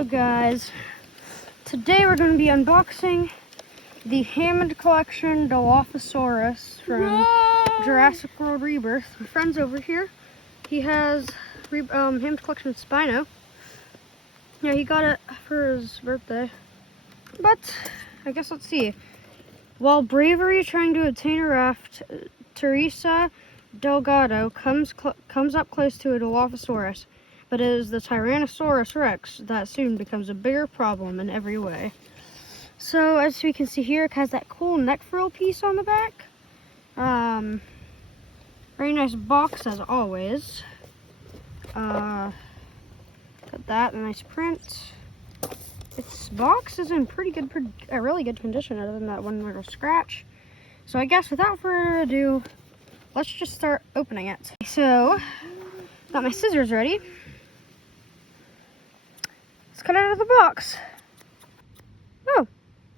Hello guys, today we're going to be unboxing the Hammond collection dilophosaurus from Jurassic World Rebirth. My friend's over here. He has Hammond collection Spino. Yeah, he got it for his birthday. But I guess let's see. While bravery trying to obtain a raft, Teresa Delgado comes up close to a dilophosaurus. But it is the Tyrannosaurus Rex that soon becomes a bigger problem in every way. So as we can see here, it has that cool neck frill piece on the back. Very nice box as always. Got that, a nice print. Its box is in really good condition other than that one little scratch. So I guess without further ado, let's just start opening it. So, got my scissors ready. Let's cut it out of the box. Oh,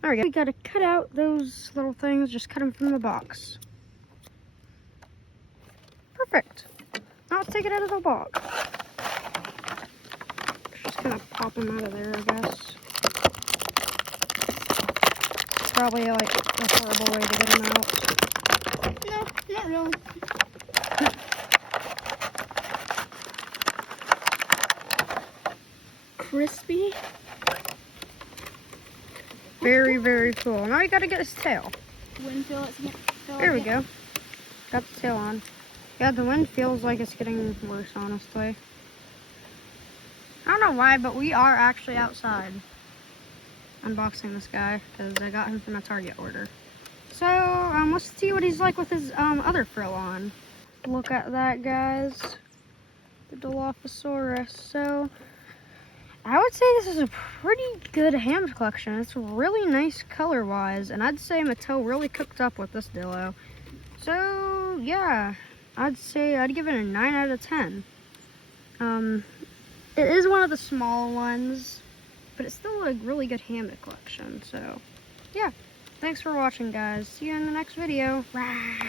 there we go. We gotta cut out those little things, just cut them from the box. Perfect. Now let's take it out of the box. Just gonna pop them out of there, I guess. It's probably like a horrible way to get them out. No, not really. Crispy. Very, very cool. Now we gotta get his tail. Wind feel it. There we go. Got the tail on. Yeah, the wind feels like it's getting worse, honestly. I don't know why, but we are actually outside unboxing this guy because I got him from a Target order. So, let's see what he's like with his other frill on. Look at that, guys. The Dilophosaurus. So, I would say this is a pretty good Hammond collection. It's really nice color-wise, and I'd say Mattel really cooked up with this Dillo. So, yeah, I'd give it a 9 out of 10. It is one of the small ones, but it's still a really good Hammond collection. So, yeah, thanks for watching, guys. See you in the next video. Rah!